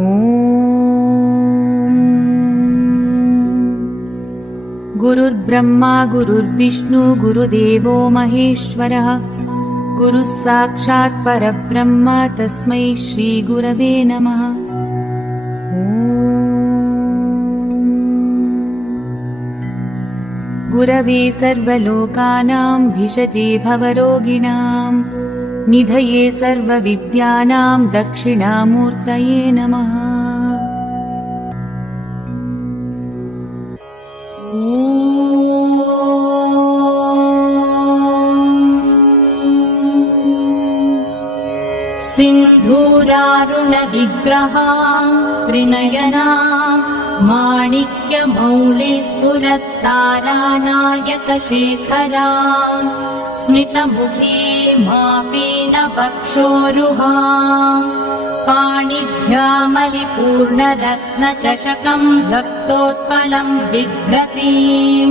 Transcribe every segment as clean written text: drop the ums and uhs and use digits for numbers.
ॐ गुरुर्ब्रह्मा गुरुर्विष्णु गुरुदेवो महेश्वरः गुरुः साक्षात् परब्रह्म तस्मै श्रीगुरवे नमः। गुरवे सर्वलोकानां भिषजे भवरोगिणां निधये सर्वविद्यानां दक्षिणामूर्तये नमः। सिन्धूरारुणविग्रहां त्रिनयनां माणिक्यमौलिस्फुरत्तारानायकशेखरां स्मितमुखीमापीनवक्षोरुहां पाणिभ्यामलिपूर्णरत्नचषकं रक्तोत्पलं बिभ्रतीं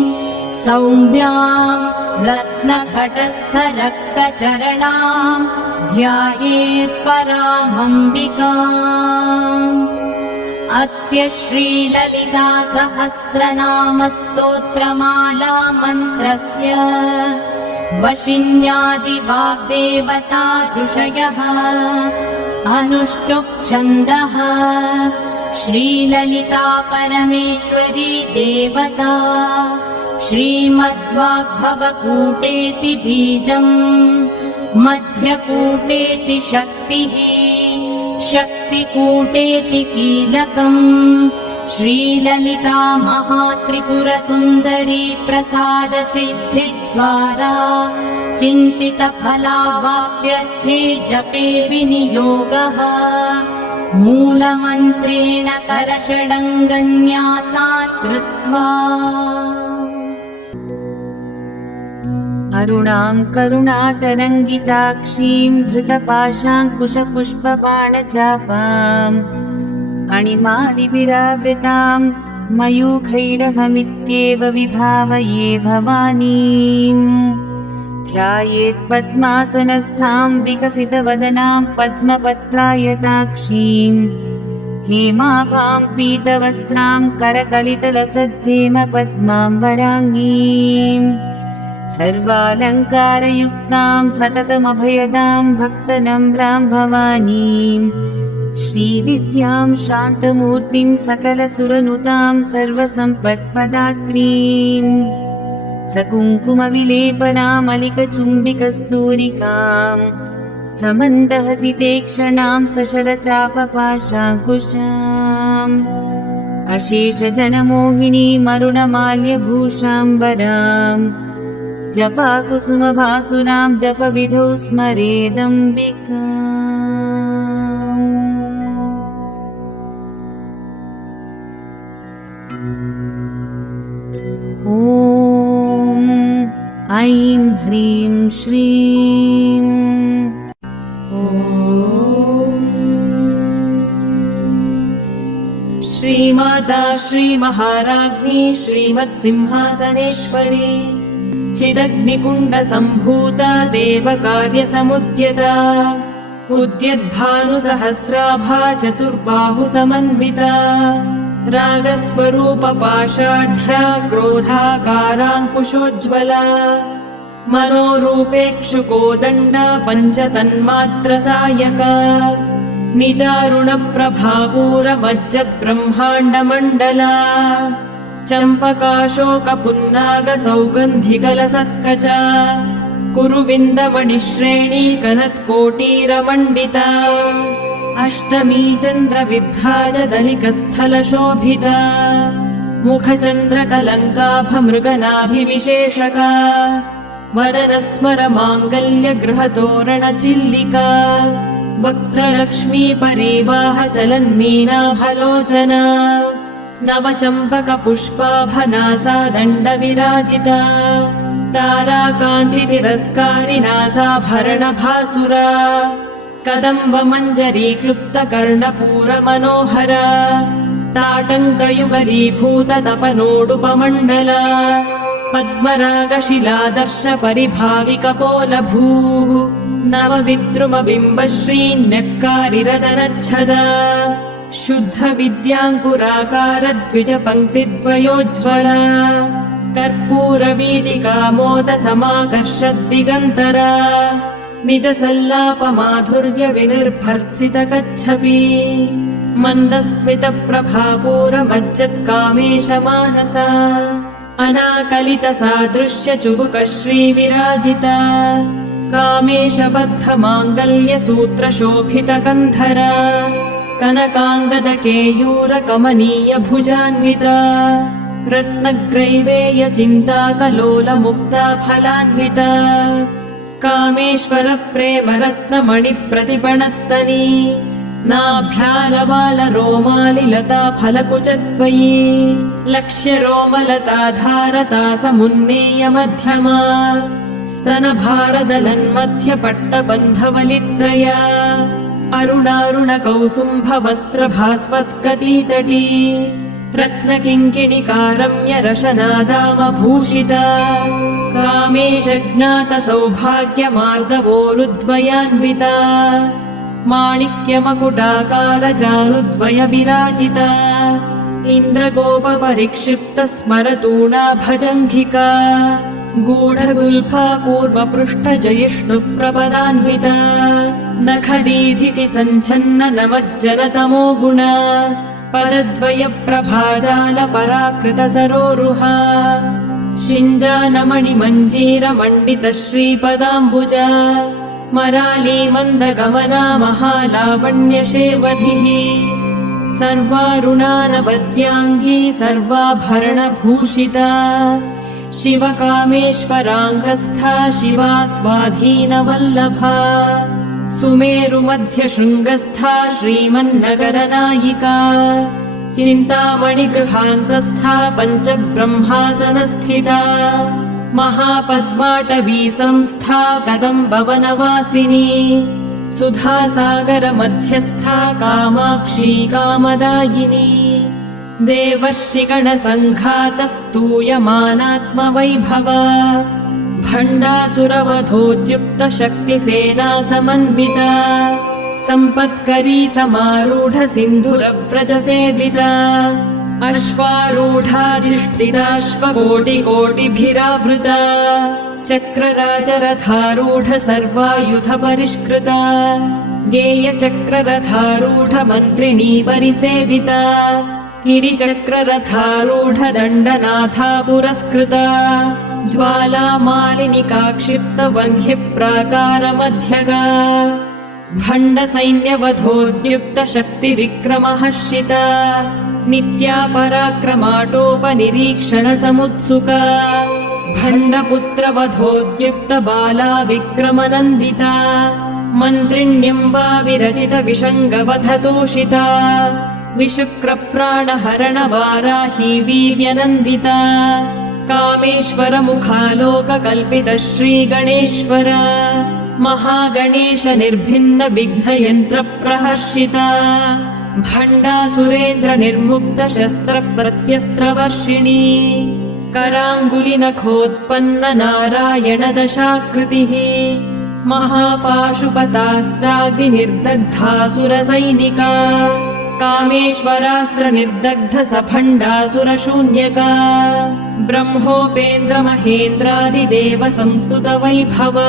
सौम्यां रत्नघटस्थरक्तचरणां ध्यायेत्परामम्बिकाम्। अस्य श्रीललिता सहस्रनामस्तोत्रमाला मन्त्रस्य वशिन्यादिवाग्देवता ऋषयः अनुष्टुप् छन्दः श्रीललिता परमेश्वरी देवता श्रीमद्वाग्भवकूटेति बीजम् मध्यकूटेति शक्तिः शक्तिकूटेति कीलकम् श्रीललिता महात्रिपुरसुन्दरी प्रसादसिद्धिद्वारा चिन्तितफलावाप्त्यर्थे जपे विनियोगः मूलमन्त्रेण करषडङ्गन्यासात् कृत्वा। अरुणां करुणातरङ्गिताक्षीं धृतपाशाङ्कुशपुष्पबाणचापाम् अणिमादिभिरावृतां मयूखैरहमित्येव विभावये भवानीम्। ध्यायेत्पद्मासनस्थां विकसितवदनां पद्मपत्रायताक्षीं हेमाभां पीतवस्त्रां करकलितलसद्धेमपद्माम्बराङ्गीम् सर्वालङ्कारयुक्तां सततमभयदां भक्तनम्रां भवानीं श्रीविद्यां शान्तमूर्तिं सकलसुरनुतां सर्वसम्पत्पदात्रीं सकुङ्कुमविलेपनामलिकचुम्बिकस्तूरिकां समन्दहसितेक्षणां सशरचापपाशाङ्कुशाम् अशेषजनमोहिनीमरुणमाल्यभूषाम्बराम् जपाकुसुमभासुरां जपविधौ स्मरेदम्बिकाम्। ॐ ऐं ह्रीं श्रीं श्रीमाता श्रीमहाराज्ञी श्रीमत्सिंहासनेश्वरी चिदग्निकुण्डसम्भूता देवकार्यसमुद्यता उद्यद्भानुसहस्राभा चतुर्बाहुसमन्विता रागस्वरूपपाषाढ्या क्रोधाकाराङ्कुशोज्ज्वला मनोरूपेक्षुकोदण्डा पञ्चतन्मात्रसायका निजारुणप्रभापूरमज्जद्ब्रह्माण्डमण्डला चम्पकाशोकपुन्नागसौगन्धिकलसत्कचा कुरुविन्दमणिश्रेणी कनत्कोटीरमण्डिता अष्टमी चन्द्रविभ्राजदलिकस्थलशोभिता मुखचन्द्रकलङ्काभमृगनाभिविशेषका वदनस्मरमाङ्गल्यगृहतोरणचिल्लिका वक्त्रलक्ष्मी परिवाहचलन्मीनाभलोचना नवचम्पकपुष्पाभनासा दण्डविराजिता ताराकान्तितिरस्कारिनासाभरणभासुरा कदम्बमञ्जरीक्लुप्तकर्णपूरमनोहरा ताटङ्कयुगलीभूततपनोडुपमण्डला पद्मरागशिलादर्शपरिभाविकपोलभूः नवविद्रुमबिम्बश्रीन्यक्कारिरदनच्छदा शुद्धविद्याङ्कुराकारद्विजपङ्क्तिद्वयोज्ज्वला कर्पूरवीटिकामोदसमाकर्षद्दिगन्तरा निजसल्लापमाधुर्यविनिर्भर्त्सितकच्छपि मन्दस्मितप्रभापूरमज्जत्कामेशमानसा अनाकलितसादृश्यचुबुकश्रीविराजिता कामेशबद्धमाङ्गल्यसूत्रशोभितकन्धरा कनकाङ्गदकेयूरकमनीयभुजान्विता रत्नग्रैवेयचिन्ताकलोलमुक्ता फलान्विता कामेश्वरप्रेमरत्नमणिप्रतिपणस्तनी नाभ्यालबालरोमालिलता फलकुचद्वयी लक्ष्यरोमलताधारता समुन्नेयमध्यमा स्तनभारदलन्मध्यपट्टबन्धवलित्रया अरुणारुणकौसुम्भवस्त्रभास्वत्कटीतटी रत्नकिङ्किणिकारम्यरशनादामभूषिता कामेशज्ञातसौभाग्यमार्दवोरुद्वयान्विता माणिक्यमकुटाकारजानुद्वयविराजिता इन्द्रगोपपरिक्षिप्तस्मरतूणा भजङ्घिका गूढगुल्फा कूर्मपृष्ठजयिष्णुप्रपदान्विता नखदीधिति सञ्छन्न नमज्जनतमो गुणा पदद्वयप्रभाजालपराकृतसरोरुहा शिञ्जानमणिमञ्जीरमण्डितश्रीपदाम्बुजा मरालीमन्दगमना महालावण्यशेवधिः सर्वारुणानवद्याङ्गी सर्वाभरणभूषिता शिवकामेश्वराङ्गस्था शिवा स्वाधीनवल्लभा सुमेरुमध्यशृङ्गस्था श्रीमन्नगरनायिका चिन्तामणिगृहान्तस्था पञ्चब्रह्मासनस्थिता महापद्माटवी संस्था कदम्बवनवासिनी सुधासागरमध्यस्था कामाक्षी कामदायिनी देवर्षिगणसङ्घातस्तूयमानात्मवैभवा भण्डासुरवधोद्युक्तशक्तिसेना समन्विता सम्पत्करी समारूढसिन्धुरव्रजसेविता अश्वारूढाधिष्ठिताश्वकोटिकोटिभिरावृता चक्रराजरथारूढ सर्वायुधपरिष्कृता गेयचक्ररथारूढमन्त्रिणी परिसेविता गिरिचक्ररथारूढ दण्डनाथा पुरस्कृता ज्वालामालिनिकाक्षिप्तवह्निप्राकारमध्यगा भण्डसैन्यवधोद्युक्तशक्तिविक्रमहर्षिता नित्या पराक्रमाटोपनिरीक्षणसमुत्सुका भण्डपुत्रवधोद्युक्तबाला विक्रमनन्दिता मन्त्रिण्यम्बा विरचितविषङ्गवधतोषिता विशुक्रप्राणहरणवाराही वीर्यनन्दिता कामेश्वरमुखालोककल्पितश्रीगणेश्वर महागणेशनिर्भिन्नविघ्नयन्त्रप्रहर्षिता भण्डासुरेन्द्रनिर्मुक्तशस्त्रप्रत्यस्त्रवर्षिणी कराङ्गुलिनखोत्पन्ननारायणदशाकृतिः महापाशुपतास्त्राग्निर्दग्धासुरसैनिका कामेश्वरास्त्रनिर्दग्धसफण्डासुरशून्यका ब्रह्मोपेन्द्रमहेन्द्रादिदेवसंस्तुतवैभवा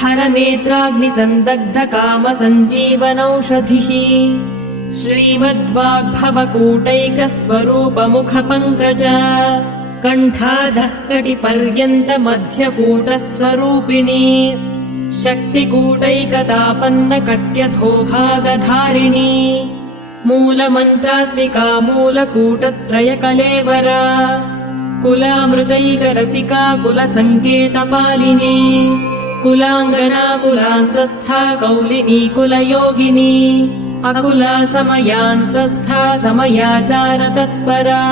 हरनेत्राग्निसन्दग्धकामसञ्जीवनौषधिः श्रीमद्वाग्भवकूटैकस्वरूपमुखपङ्कजा कण्ठाधः कटिपर्यन्तमध्यकूटस्वरूपिणी शक्तिकूटैकतापन्नकट्यथोभागधारिणी मूलमन्त्रात्मिका मूलकूटत्रयकलेवरा कुलामृतैकरसिका कुलसङ्केतपालिनी कुलाङ्गना कुलान्तस्था कौलिनी कुलयोगिनी अकुला समयान्तस्था समयाचारतत्परा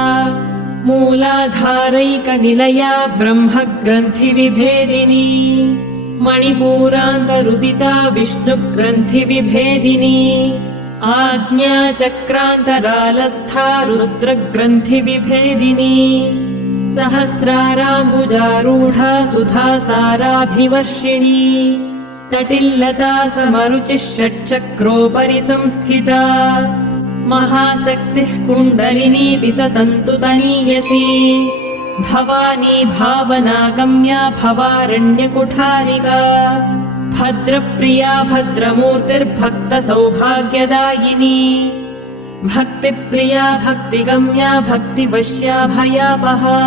मूलाधारैकनिलया ब्रह्मग्रन्थिविभेदिनी मणिपूरान्तरुदिता विष्णुग्रन्थिविभेदिनी आज्ञाचक्रान्तरालस्था रुद्रग्रन्थिविभेदिनी सहस्राराम्बुजारूढा सुधासाराभिवर्षिणी तटिल्लता समरुचिः षट्चक्रोपरि संस्थिता महाशक्तिः कुण्डलिनी विसतन्तु तनीयसी भवानी भावनागम्या भवारण्यकुठारिका भद्रप्रिया भद्रमूर्तिर्भक्तसौभाग्यदायिनी भक्तिप्रिया भक्तिगम्या भक्तिवश्या भयापहा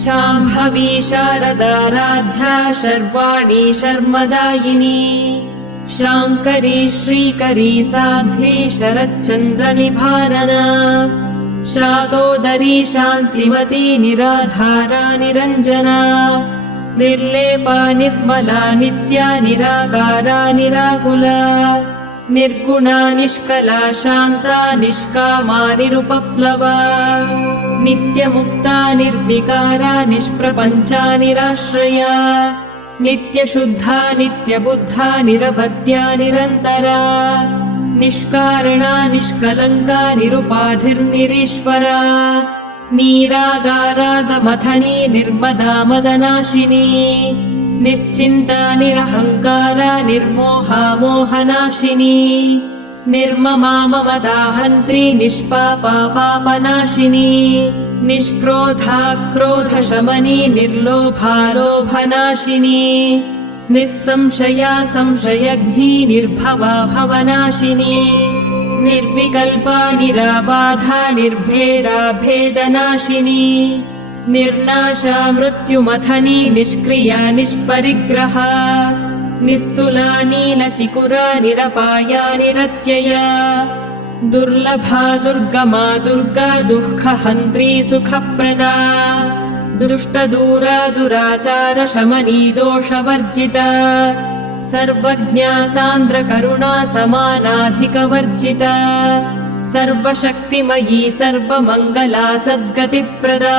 शाम्भवी शारदाराध्या शर्वाणी शर्मदायिनी शाङ्करी श्रीकरी साध्वी शरच्चन्द्रनिभानना शातोदरी शान्तिमती निराधारा निरञ्जना निर्लेपा निर्मला नित्या निराकारा निराकुला निर्गुणा निष्कला शान्ता निष्कामा निरुपप्लवा नित्यमुक्ता निर्विकारा निष्प्रपञ्चा निराश्रया नित्यशुद्धा नित्यबुद्धा निरवध्या निरन्तरा निष्कारणा निष्कलङ्का निरुपाधिर्निरीश्वरा नीरागारागमथनी निर्मदा मदनाशिनी निश्चिन्ता निरहङ्कारा निर्मोहा मोहनाशिनी निर्ममा ममदाहन्त्री निष्पापा पापनाशिनी निष्क्रोधा क्रोधशमनी निर्लोभा लोभनाशिनी निस्संशया संशयघ्नी निर्भवा भवनाशिनी निर्विकल्पा निराबाधा निर्भेदा भेदनाशिनी निर्नाशा मृत्युमथनी निष्क्रिया निष्परिग्रहा निस्तुला नीलचिकुरा निरपाया निरत्यया दुर्लभा दुर्गमा दुर्गा दुःखहन्त्री सुखप्रदा दुष्टदूरा दुराचार शमनी दोषवर्जिता सर्वज्ञा सान्द्रकरुणा समानाधिकवर्जिता सर्वशक्तिमयी सर्वमङ्गला सद्गतिप्रदा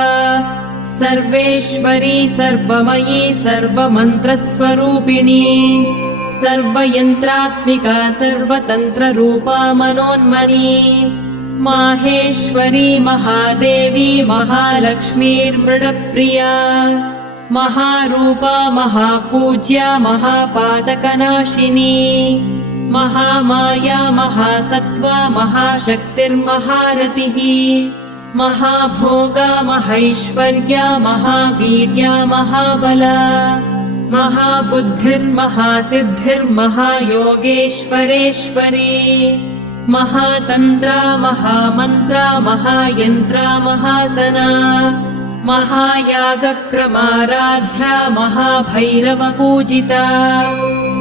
सर्वेश्वरी सर्वमयी सर्वमन्त्रस्वरूपिणी सर्वयन्त्रात्मिका सर्वतन्त्ररूपा मनोन्मनी माहेश्वरी महादेवी महालक्ष्मीर्मृडप्रिया महारूपा महापूज्या महापातकनाशिनी महामाया महासत्त्वा महाशक्तिर्महारतिः महाभोगा महैश्वर्या महावीर्या महाबला महाबुद्धिर्महासिद्धिर्महायोगेश्वरेश्वरी महातन्त्रा महामन्त्रा महायन्त्रा महासना महायागक्रमाराध्या महाभैरवपूजिता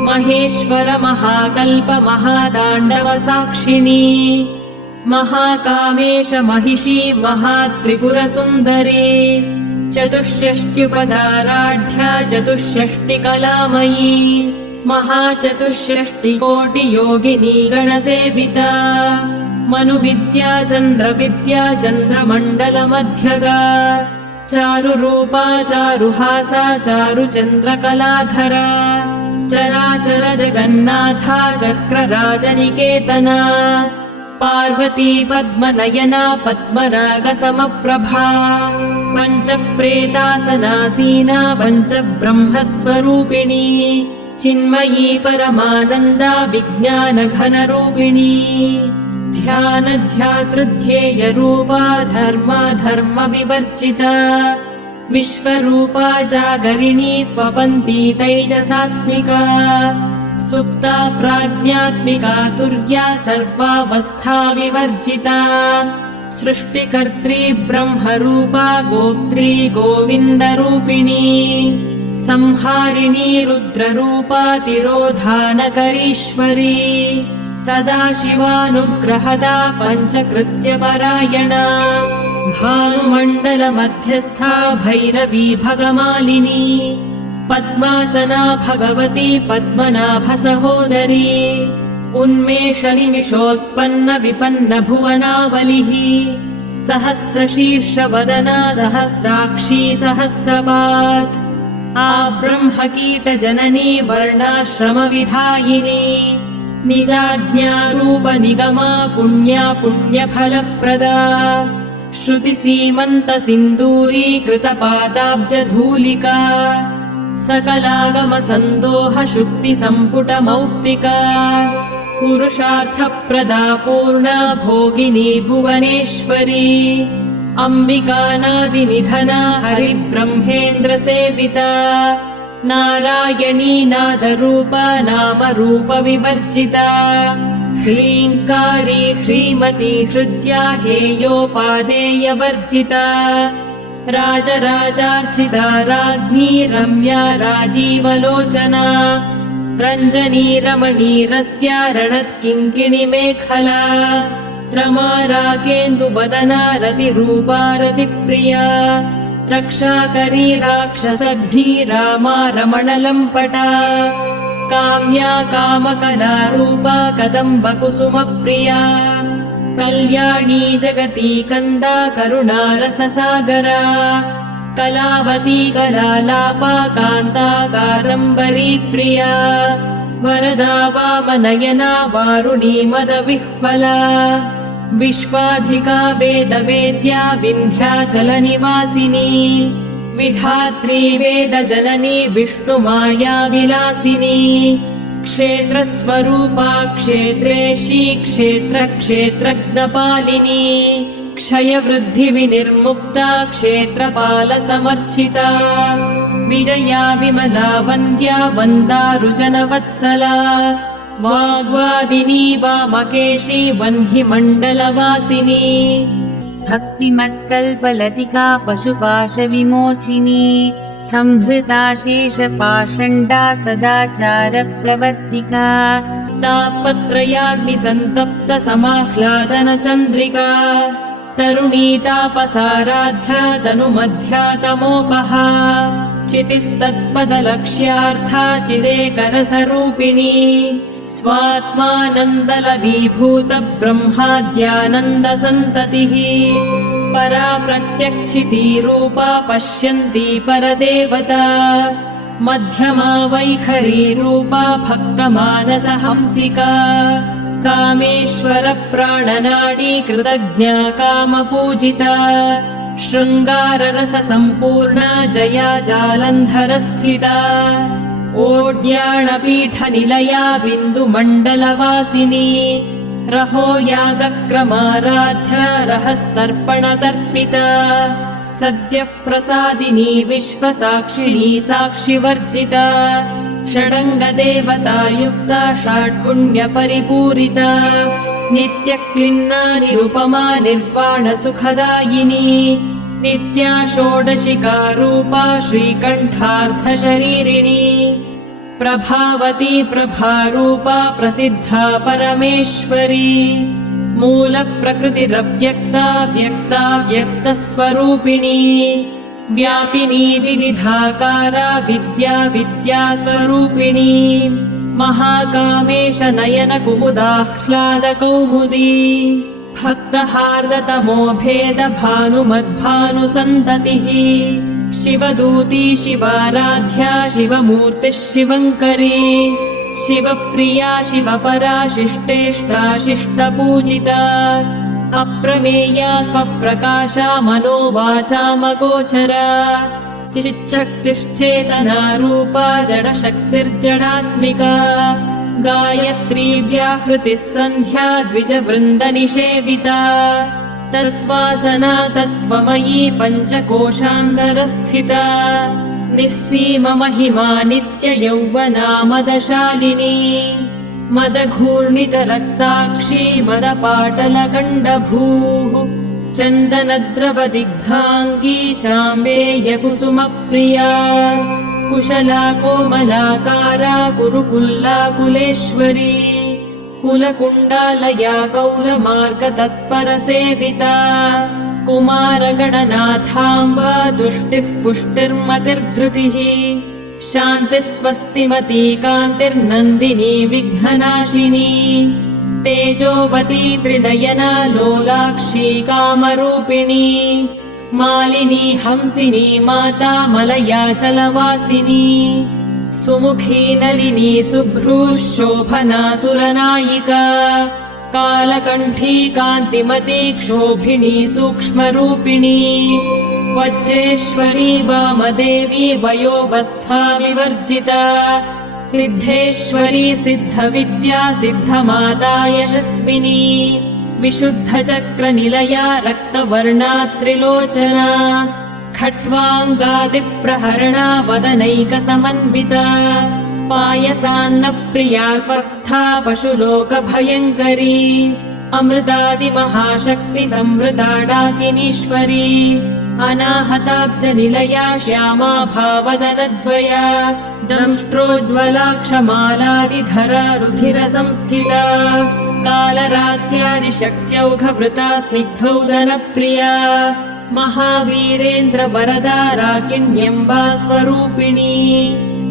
महेश्वर महाकल्प महाताण्डवसाक्षिणी महाकामेश महिषी महात्रिपुरसुन्दरी चतुष्षष्ट्युपचाराढ्या चतुष्षष्टिकलामयी महाचतुष्षष्टिकोटियोगिनी गणसेविता मनुविद्या चन्द्रविद्या चन्द्रमण्डलमध्यगा चारुरूपा चारुहासा चारुचन्द्रकलाधरा चराचर जगन्नाथा चक्रराजनिकेतना पार्वती पद्मनयना पद्मरागसमप्रभा पञ्चप्रेतासनासीना पञ्चब्रह्मस्वरूपिणी चिन्मयी परमानन्दा विज्ञानघनरूपिणी ध्यानध्यातृध्येयरूपा धर्माधर्मविवर्जिता विश्वरूपा जागरिणी स्वपन्ती तैजसात्मिका सुप्ता प्राज्ञात्मिका तुर्या सर्वावस्था विवर्जिता सृष्टिकर्त्री ब्रह्मरूपा गोप्त्री गोविन्दरूपिणी संहारिणी रुद्ररूपा तिरोधानकरीश्वरी सदाशिवानुग्रहदा पञ्चकृत्यपरायणा भानुमण्डलमध्यस्था भैरवी भगमालिनी पद्मासना भगवती पद्मनाभसहोदरी उन्मेषनिमिषोत्पन्न विपन्न भुवनावलिः सहस्रशीर्षवदना सहस्राक्षी सहस्रपात् आब्रह्मकीटजननी वर्णाश्रमविधायिनी निजाज्ञारूपनिगमा पुण्या पुण्यफलप्रदा श्रुतिसीमन्तसिन्दूरीकृतपादाब्जधूलिका सकलागमसन्दोहशुक्तिसम्पुटमौक्तिका पुरुषार्थप्रदा पूर्णा भोगिनी भुवनेश्वरी अम्बिकानादिनिधना हरिब्रह्मेन्द्रसेविता नारायणी नादरूपा नामरूपविवर्जिता ह्रीङ्कारी ह्रीमती हृद्या हेयोपादेयवर्जिता राजराजार्चिता राज्ञी रम्या राजीवलोचना रञ्जनी रमणीरस्या रणत्किङ्किणिमेखला रमा राकेन्दुवदना रतिरूपा रतिप्रिया रक्षाकरी राक्षसघ्नी रामा रमणलम्पटा काम्या कामकला रूपा कदम्बकुसुमप्रिया कल्याणी जगती कन्दा करुणारससागरा कलावती कलालापा कान्ता कादम्बरी प्रिया वरदा वामनयना वारुणी मदविह्वला विश्वाधिका वेदवेद्या विन्ध्याचलनिवासिनी विधात्री वेदजननी विष्णुमाया विलासिनी क्षेत्रस्वरूपा क्षेत्रेशी क्षेत्रक्षेत्रज्ञपालिनी क्षयवृद्धिविनिर्मुक्ता क्षेत्रपालसमर्चिता विजया विमला वन्द्या वन्दारुजनवत्सला वाग्वादिनी वामकेशी वह्निमण्डलवासिनी भक्तिमत्कल्पलतिका पशुपाशविमोचिनी संहृता शेषपाषण्डा सदाचारप्रवर्तिका तापत्रयाग्निसन्तप्त समाह्लादनचन्द्रिका तरुणी तापसाराध्या तनुमध्या तमोपहा चितिस्तत्पदलक्ष्यार्था चिदेकरसरूपिणी स्वात्मानन्दलवीभूत ब्रह्माद्यानन्दसन्ततिः परा प्रत्यक्षिती रूपा पश्यन्ती परदेवता मध्यमा वैखरी रूपा भक्तमानसहंसिका कामेश्वर प्राणनाडी कृतज्ञा कामपूजिता शृङ्गाररससम्पूर्णा जया जालन्धरस्थिता ओड्याणपीठनिलया बिन्दुमण्डलवासिनी रहो यागक्रमाराध्या रहस्तर्पणतर्पिता सद्यः प्रसादिनी विश्वसाक्षिणी साक्षिवर्जिता षडङ्गदेवतायुक्ता षड्गुण्यपरिपूरिता नित्यक्लिन्ना निरुपमा निर्वाणसुखदायिनी नित्या षोडशिका रूपा श्रीकण्ठार्धशरीरिणी प्रभावती प्रभारूपा प्रसिद्धा परमेश्वरी मूलप्रकृतिरव्यक्ता व्यक्ता व्यक्तस्वरूपिणी व्यापिनी विविधाकारा विद्या विद्यास्वरूपिणी महाकामेश नयन कुमुदाह्लादकौमुदी भक्तहार्दतमो भेद भानुमद्भानुसन्ततिः शिवदूती शिवाराध्या शिवमूर्तिः शिवङ्करी शिवप्रिया शिवपरा शिष्टेष्टा शिष्टपूजिता अप्रमेया स्वप्रकाशा मनोवाचामगोचरा चिच्छक्तिश्चेतना रूपा जडशक्तिर्जडात्मिका गायत्री व्याहृतिः सन्ध्या द्विजवृन्दनिषेविता तत्त्वासना तत्त्वमयी पञ्चकोशान्तरस्थिता निःसीममहिमा नित्ययौवना मदशालिनी मदघूर्णितरक्ताक्षी मदपाटलगण्डभूः चन्दनद्रवदिग्धाङ्गी चाम्बेयकुसुमप्रिया कुशला कोमलाकारा कुरुकुल्लाकुलेश्वरी कुलकुण्डालया कौलमार्गतत्परसेविता कुमारगणनाथाम्बा दुष्टिः पुष्टिर्मतिर्धृतिः शान्तिस्वस्तिमती कान्तिर्नन्दिनी विघ्ननाशिनी तेजोवती त्रिनयना लोलाक्षी कामरूपिणी मालिनी हंसिनी माता मलयाचलवासिनी सुमुखी नलिनी शुभ्रूः शोभना सुरनायिका कालकण्ठी कान्तिमती क्षोभिणी सूक्ष्मरूपिणी वज्रेश्वरी वामदेवी वयोवस्था विवर्जिता सिद्धेश्वरी सिद्धविद्या सिद्धमाता यशस्विनी विशुद्धचक्रनिलया रक्तवर्णा त्रिलोचना खट्वाङ्गादिप्रहरणा वदनैकसमन्विता पायसान्नप्रिया त्वत्स्था पशुलोकभयङ्करी अमृतादिमहाशक्ति संवृता डाकिनीश्वरी अनाहताब्जनिलया श्यामा भावदनद्वया दंष्ट्रोज्ज्वलाक्षमालादिधरा रुधिरसंस्थिता कालरात्र्यादिशक्त्यौघवृता स्निग्धौदनप्रिया महावीरेन्द्रवरदा राकिण्यम्बा स्वरूपिणी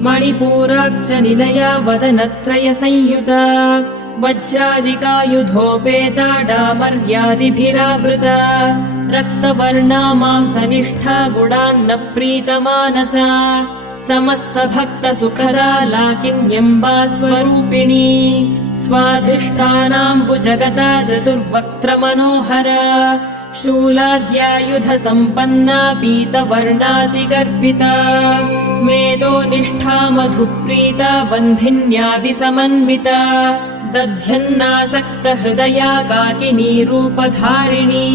मणिपूराब्जनिलया वदनत्रयसंयुता वज्रादिकायुधोपेता डामर्यादिभिरावृता रक्तवर्णा मांसनिष्ठा गुणान्नप्रीतमानसा समस्तभक्तसुखदा लाकिन्यम्बा स्वरूपिणी स्वाधिष्ठानाम्बुजगता चतुर्वक्त्रमनोहरा शूलाद्यायुधसम्पन्ना पीतवर्णातिगर्विता मेदोनिष्ठा मधुप्रीता बन्धिन्यादिसमन्विता दध्यन्नासक्तहृदया काकिनीरूपधारिणी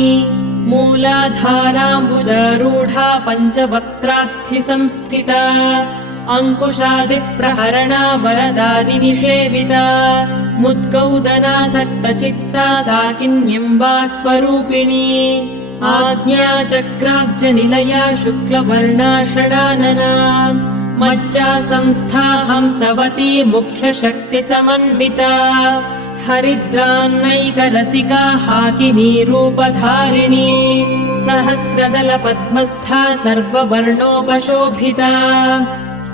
मूलाधाराम्बुजारूढा पञ्चवक्त्रास्थिसंस्थिता अङ्कुशादिप्रहरणा वरदादिनिषेविता मुद्गौदनासक्तचित्ता साकिन्यम्बा स्वरूपिणी आज्ञाचक्राब्जनिलया शुक्लवर्णा षडानना मज्जा संस्था हंसवती मुख्यशक्तिसमन्विता हरिद्रान्नैकरसिका हाकिनीरूपधारिणी सहस्रदलपद्मस्था सर्ववर्णोपशोभिता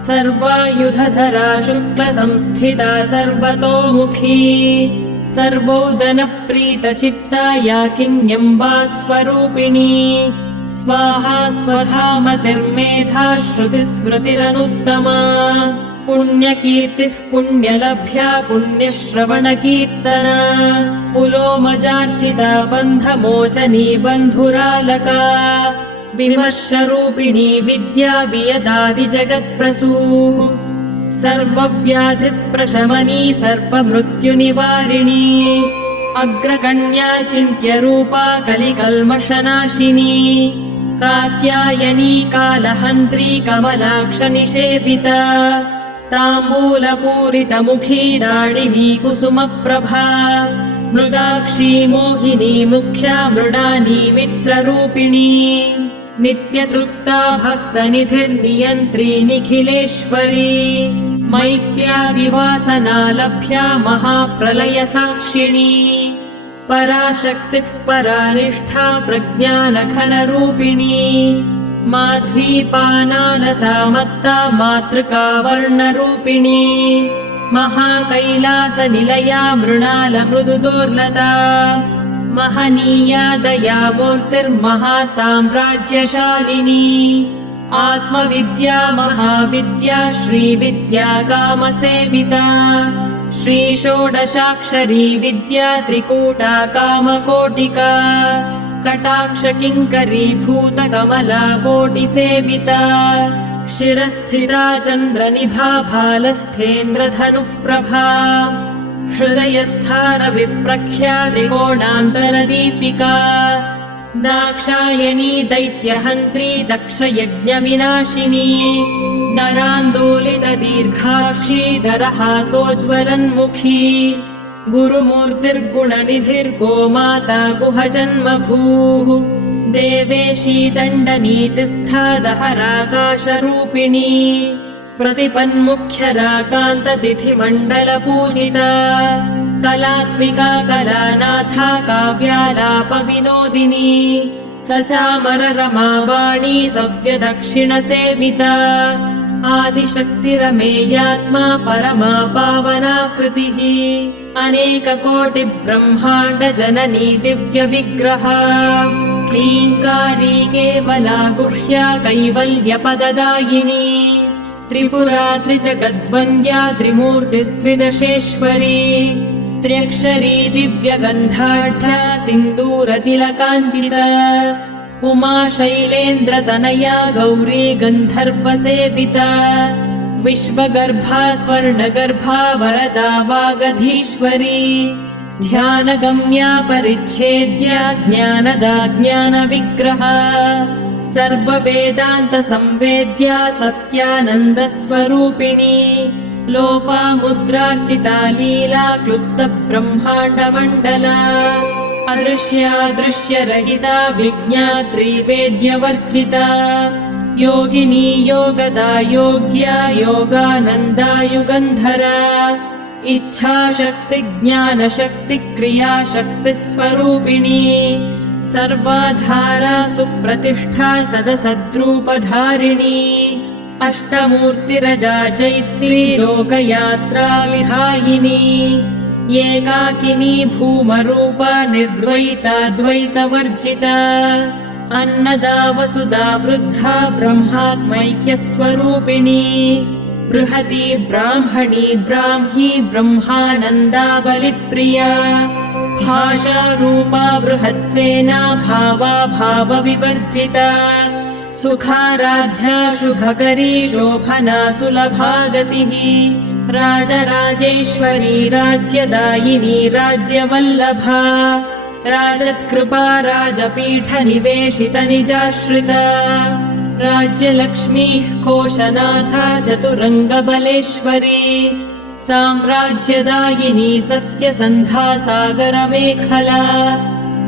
सर्वायुधधरा शुक्लसंस्थिता सर्वतोमुखी सर्वोदनप्रीतचित्ता याकिन्यम्बा स्वरूपिणी स्वाहा स्वधा मतिर्मेधा श्रुतिस्मृतिरनुत्तमा पुण्यकीर्तिः पुण्यलभ्या पुण्यश्रवणकीर्तना पुलोमजार्चिता बन्धमोचनी बन्धुरालका विमर्शरूपिणी विद्या वियदादिजगत्प्रसूः सर्वव्याधिप्रशमनी सर्वमृत्युनिवारिणी अग्रगण्या चिन्त्यरूपा कलिकल्मषनाशिनी कात्यायनी कालहन्त्री कमलाक्षनिषेविता ताम्बूलपूरितमुखी दाडिमी कुसुमप्रभा मृगाक्षी मोहिनी मुख्या मृडानी मित्ररूपिणी नित्यतृप्ता भक्तनिधिर्नियन्त्री निखिलेश्वरी मैत्यादिवासनालभ्या महाप्रलयसाक्षिणी पराशक्तिः परानिष्ठा प्रज्ञानघनरूपिणी माध्वीपानालसामत्ता मातृका वर्णरूपिणी महाकैलासनिलया मृणालमृदुदोर्लता महनीया दयामूर्तिर्महासाम्राज्यशालिनी आत्मविद्या महाविद्या श्रीविद्या कामसेविता श्रीषोडशाक्षरी विद्या त्रिकूटा कामकोटिका कटाक्षकिङ्करीभूतकमला कोटिसेविता शिरस्थिता चन्द्रनिभा भालस्थेन्द्रधनुः प्रभा हृदयस्थारविप्रख्या त्रिकोणान्तरदीपिका दाक्षायणी दैत्यहन्त्री दक्षयज्ञविनाशिनी दरान्दोलितदीर्घाक्षी दरहासोज्ज्वलन्मुखी गुरुमूर्तिर्गुणनिधिर्गोमाता गुहजन्मभूः देवेशी दण्डनीतिस्था दहराकाशरूपिणी प्रतिपन्मुख्यराकान्ततिथिमण्डलपूजिता कलात्मिका कलानाथा काव्यालापविनोदिनी सचामररमावाणी सव्यदक्षिणसेविता आदिशक्तिरमेयात्मा परमा पावनाकृतिः अनेककोटिब्रह्माण्डजननी दिव्यविग्रहा क्लीङ्कारी केवला गुह्या कैवल्यपददायिनी त्रिपुरा त्रिजगद्वन्द्या त्रिमूर्तिस्त्रिदशेश्वरी त्र्यक्षरी दिव्यगन्धाढ्या सिन्दूरतिलकाञ्चिता उमा शैलेन्द्रतनया गौरी गन्धर्वसेविता विश्वगर्भा स्वर्णगर्भा वरदा वागधीश्वरी ध्यानगम्या परिच्छेद्या ज्ञानदा ज्ञानविग्रहा सर्ववेदान्तसंवेद्या सत्यानन्दस्वरूपिणी लोपामुद्रार्चिता लीला क्लुप्तब्रह्माण्डमण्डला अदृश्यादृश्यरहिता विज्ञात्री वेद्यवर्जिता योगिनी योगदा योग्या योगानन्दा युगन्धरा इच्छाशक्ति ज्ञानशक्ति क्रियाशक्तिस्वरूपिणी सर्वाधारा सुप्रतिष्ठा सदसद्रूपधारिणी अष्टमूर्तिरजा चैत्री लोकयात्रा विधायिनी एकाकिनी भूमरूपा निर्द्वैता द्वैतवर्जिता अन्नदा वसुधा वृद्धा ब्रह्मात्मैक्यस्वरूपिणी बृहती ब्राह्मणी ब्राह्मी ब्रह्मानन्दा बलिप्रिया भाषारूपा बृहत्सेना भावा भावविवर्जिता सुखाराध्या शुभकरी शोभना सुलभा गतिः राजराजेश्वरी राज्यदायिनी राज्यवल्लभा राजत्कृपा राजपीठनिवेशितनिजाश्रिता राज्यलक्ष्मीः कोशनाथा चतुरङ्गबलेश्वरी साम्राज्यदायिनी सत्यसन्धा सागरमेखला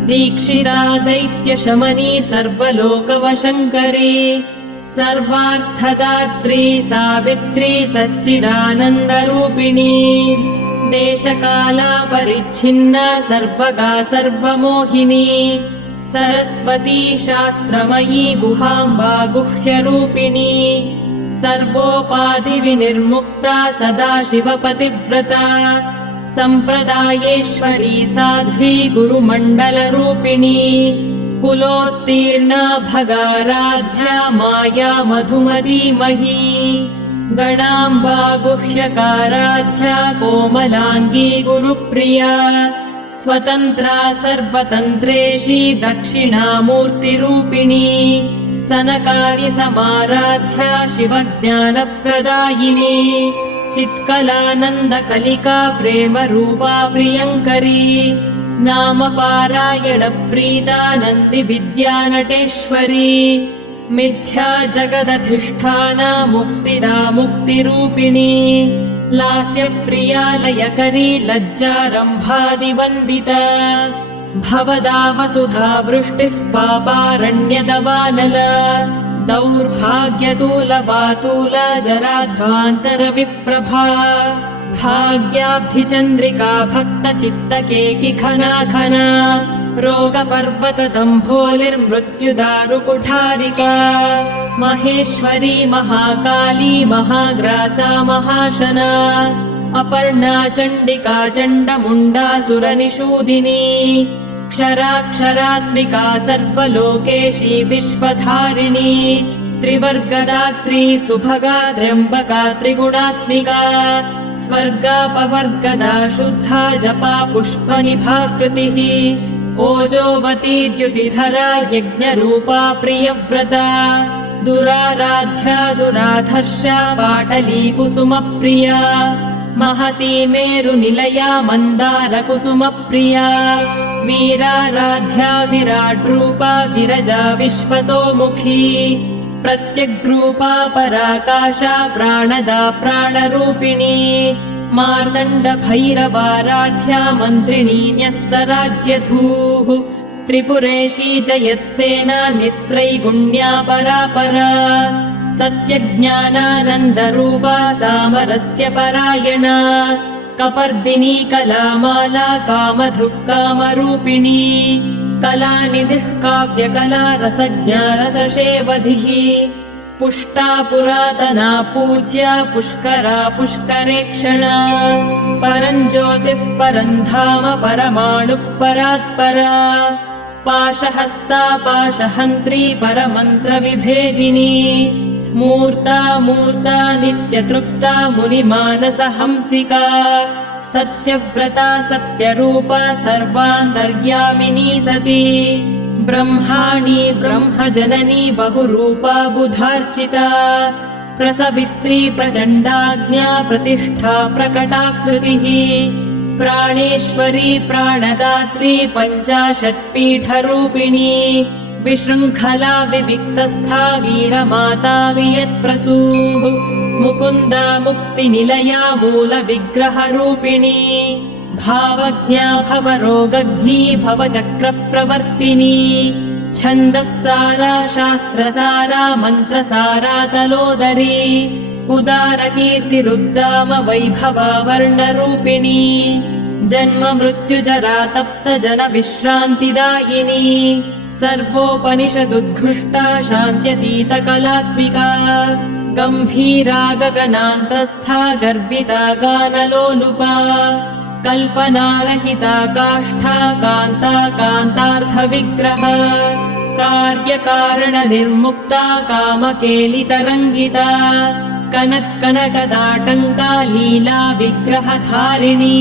दीक्षिता दैत्यशमनी सर्वलोकवशङ्करी सर्वार्थदात्री सावित्री सच्चिदानन्दरूपिणी देशकाला परिच्छिन्ना सर्वगा सर्वमोहिनी सरस्वती शास्त्रमयी गुहाम्बा गुह्यरूपिणी सर्वोपाधिविनिर्मुक्ता सदाशिवपतिव्रता सम्प्रदायेश्वरी साध्वी गुरुमण्डलरूपिणी कुलोत्तीर्णा भगाराध्या माया मधुमतीमही गणाम्बा गुह्यकाराध्या कोमलाङ्गी गुरुप्रिया स्वतन्त्रा सर्वतन्त्रेशी दक्षिणामूर्तिरूपिणी सनकारि समाराध्या शिवज्ञानप्रदायिनी चित्कलानन्दकलिका प्रेमरूपा प्रियङ्करी नामपारायणप्रीता नन्दिविद्यानटेश्वरी मिथ्या जगदधिष्ठाना मुक्तिदा मुक्तिरूपिणी लास्यप्रिया लयकरी लज्जारम्भादिवन्दिता भवदा वसुधा वृष्टिः पापारण्यदवानला दौर्भाग्यतूलवातूला जराध्वान्तरविप्रभा भाग्याब्धिचन्द्रिका भक्तचित्तकेकि खना खना रोगपर्वतदम्भोलिर्मृत्युदारुकुठारिका महेश्वरी महाकाली महाग्रासा महाशना अपर्णा चण्डिका चण्डमुण्डासुरनिषूदिनी क्षराक्षरात्मिका सर्वलोकेशी विश्वधारिणी त्रिवर्गदात्री सुभगा त्र्यम्बका त्रिगुणात्मिका स्वर्गापवर्गदा शुद्धा जपा पुष्पनिभाकृतिः ओजोवती द्युतिधरा यज्ञरूपा प्रियव्रता दुराराध्या दुराधर्षा पाटली कुसुमप्रिया महती मेरुनिलया मन्दारकुसुमप्रिया वीराराध्या विराट्रूपा विरजा विश्वतोमुखी प्रत्यग्रूपा पराकाशा प्राणदा प्राणरूपिणी मार्तण्डभैरवाराध्या मन्त्रिणी न्यस्तराज्यधूः त्रिपुरेशी जयत्सेना निस्त्रैगुण्या परापरा सत्यज्ञानानन्दरूपा सामरस्य परायणा कपर्दिनी कलामाला कामधुक् कामरूपिणी कलानिधिः काव्यकला रसज्ञा रसशेवधिः पुष्टा पुरातना पूज्या पुष्करा पुष्करेक्षणा परञ्ज्योतिः परन्धाम परमाणुः परात्परा पाशहस्ता पाशहन्त्री परमन्त्रविभेदिनी मूर्ता मूर्ता नित्यतृप्ता मुनिमानसहंसिका सत्यव्रता सत्यरूपा सर्वान्तर्यामिनी सती ब्रह्माणी ब्रह्मजननी बहुरूपा बुधार्चिता प्रसवित्री प्रचण्डाज्ञा प्रतिष्ठा प्रकटाकृतिः प्राणेश्वरी प्राणदात्री पञ्चाशत्पीठरूपिणी विशृङ्खला विविक्तस्था वीरमाता वियत्प्रसूः मुकुन्दा मुक्तिनिलया मूलविग्रहरूपिणी भावज्ञा भवरोगघ्नी भवचक्रप्रवर्तिनी छन्दःसारा शास्त्रसारा मन्त्रसारा तलोदरी उदारकीर्तिरुद्दाम वैभवा वर्णरूपिणी जन्म मृत्युजरा तप्त जन विश्रान्तिदायिनी सर्वोपनिषदुद्घुष्टा शान्त्यतीतकलात्मिका गम्भीरा गगनान्तस्था गर्विता गानलोलुपा कल्पनारहिता काष्ठा कान्ता कान्तार्थविग्रह कार्यकारणनिर्मुक्ता कामकेलितरङ्गिता कनत्कनकदाटङ्का लीला विग्रहधारिणी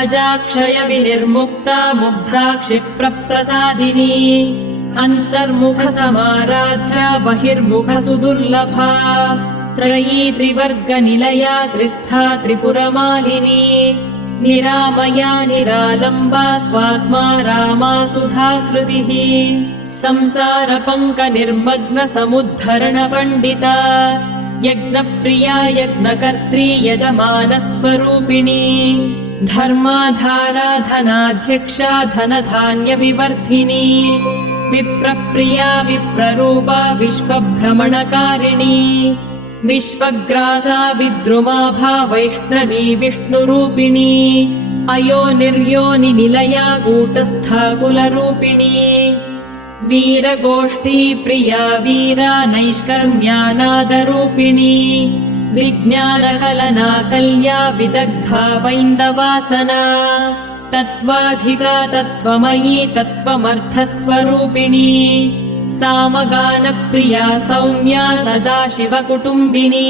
अजाक्षय विनिर्मुक्ता मुग्धा क्षिप्रप्रसादिनी अन्तर्मुखसमाराध्या बहिर्मुखसुदुर्लभा त्रयी त्रिवर्गनिलया त्रिस्था त्रिपुरमालिनी निरामया निरालम्बा स्वात्मा रामा सुधाश्रुतिः संसारपङ्कनिर्मग्न समुद्धरण पण्डिता यज्ञप्रिया यज्ञकर्त्री यजमानस्वरूपिणी धर्माधारा धनाध्यक्षा धनधान्यविवर्धिनी विप्रप्रिया विप्ररूपा विश्वभ्रमणकारिणी विश्वग्रासा विद्रुमाभा वैष्णवी विष्णुरूपिणी अयोनिर्योनिनिलया कूटस्था कुलरूपिणी वीरगोष्ठी प्रिया वीरा नैष्कर्म्यानादरूपिणी विज्ञानकलना कल्या विदग्धा वैन्दवासना तत्त्वाधिका तत्त्वमयी तत्त्वमर्थस्वरूपिणी सामगानप्रिया सौम्या सदाशिवकुटुम्बिनी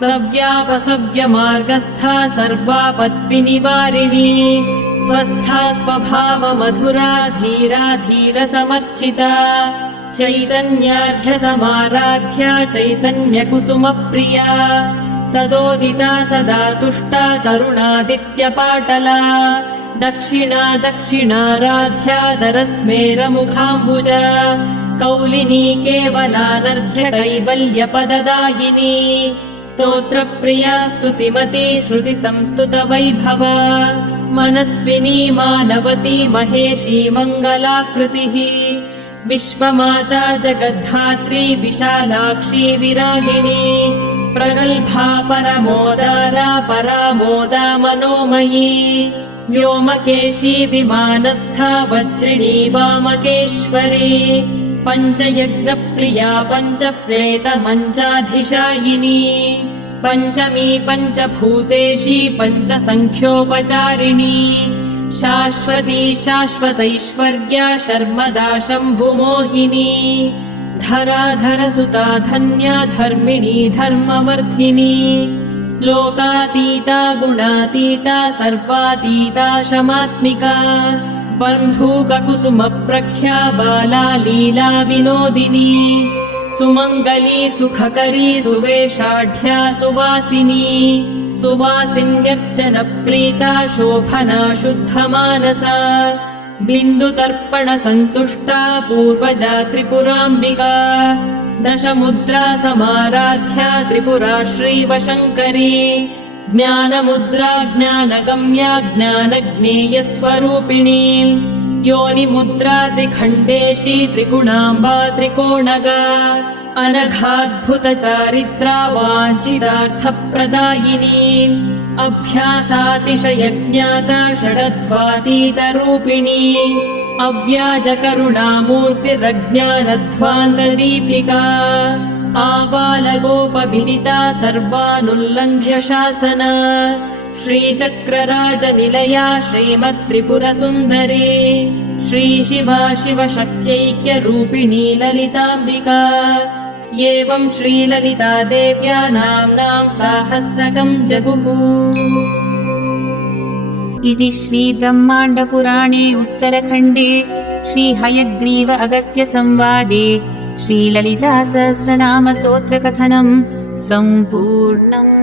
सव्यापसव्यमार्गस्था सर्वापत्विनिवारिणी स्वस्था स्वभावमधुरा धीरा धीरसमर्चिता चैतन्यार्घ्यसमाराध्या चैतन्यकुसुमप्रिया सदोदिता सदा तुष्टा तरुणादित्यपाटला दक्षिणा दक्षिणाराध्या दरस्मेरमुखाम्बुजा कौलिनी केवलानर्घ्य कैवल्यपददायिनी स्तोत्रप्रिया स्तुतिमती श्रुतिसंस्तुतवैभवा मनस्विनी मानवती महेशी मङ्गलाकृतिः विश्वमाता जगद्धात्री विशालाक्षी विरागिणी प्रगल्भा परमोदारा परामोदा मनोमयी व्योमकेशी विमानस्था वज्रिणी वामकेश्वरी पञ्चयज्ञप्रिया पञ्चप्रेतमञ्चाधिशायिनी पञ्चमी पञ्चभूतेशी पञ्चसङ्ख्योपचारिणी शाश्वती शाश्वतैश्वर्या शर्मदा शम्भुमोहिनी धराधरसुता धन्या धर्मिणी धर्मवर्धिनी लोकातीता गुणातीता सर्वातीता शमात्मिका बन्धूककुसुमप्रख्या बाला लीला विनोदिनी सुमङ्गली सुखकरी सुवेशाढ्या सुवासिनी सुवासिन्यर्चनप्रीता शोभना शुद्धमानसा बिन्दुतर्पणसन्तुष्टा पूर्वजा त्रिपुराम्बिका दशमुद्रा समाराध्या त्रिपुरा श्रीवशङ्करी ज्ञानमुद्रा ज्ञानगम्या ज्ञानज्ञेयस्वरूपिणी योनिमुद्रा त्रिखण्डेशी त्रिगुणाम्बा त्रिकोणगा अनघाद्भुतचारित्रा वाञ्छितार्थप्रदायिनी अभ्यासातिशयज्ञाता षडध्वातीतरूपिणी अव्याजकरुणामूर्तिरज्ञानध्वान्तदीपिका आबालगोपविदिता सर्वानुल्लङ्घ्य शासना श्रीचक्रराजनिलया श्रीमत्त्रिपुरसुन्दरी श्रीशिवा शिवशक्त्यैक्यरूपिणी ललिताम्बिका एवं श्रीललिता देव्या नाम्नां साहस्रकं जगुः। इति श्रीब्रह्माण्डपुराणे उत्तरखण्डे श्रीहयग्रीव अगस्त्य संवादे श्रीललितासहस्रनाम स्तोत्रकथनं सम्पूर्णम्।